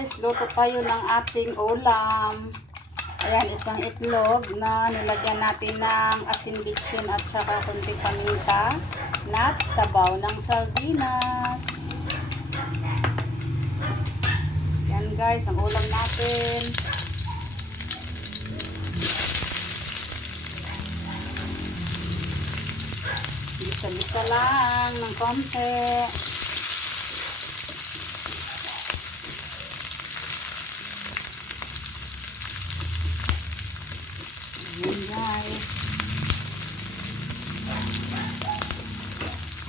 guys, luto tayo ng ating ulam. Ayan, isang itlog na nilagyan natin ng asin bitchin at saka kunting paminta at sabaw ng sardinas. Yan guys, ang ulam natin. Bisa-bisa lang ng konti. Ayan guys.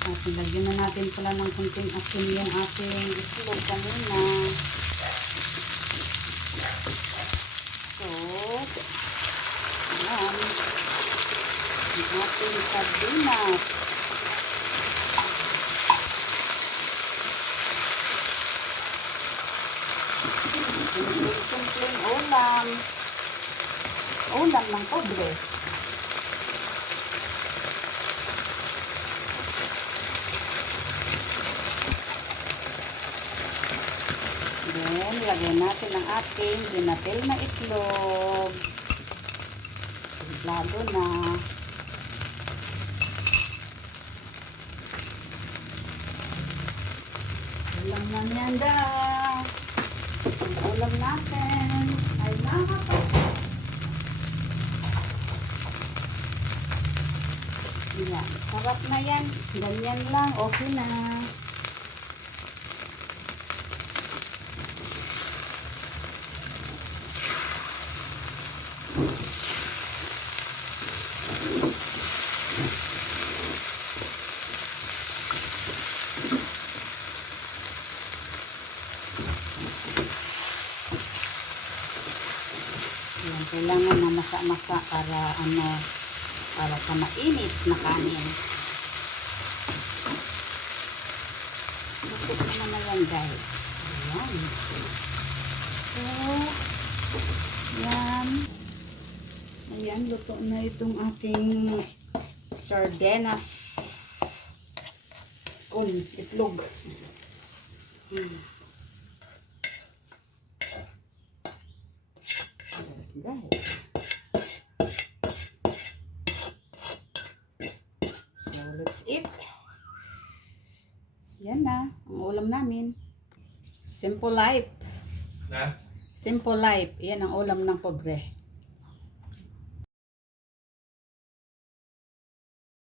At nilagyan na natin pala ng kunting asin yung ating itlog kanina. So, ayan. Ang ating sardinas. Simpleng ulam. Ulam ng pobre. Then, lagyan natin ang ating binatil na itlog. Templado na. Ulam na yan daw. Ang ulam natin ay nakapagod. Yan, sarap na yan. Ganyan lang, okay na. Yan, kailangan na masa-masa para sa mainit na kanin. Luto naman na yan guys. Ayan. So, yan. Ayan, luto na itong ating sardinas. Itlog. Guys. So, let's eat. Yan na, ang ulam namin. Simple life. Na? Simple life. Yan ang ulam ng pobre.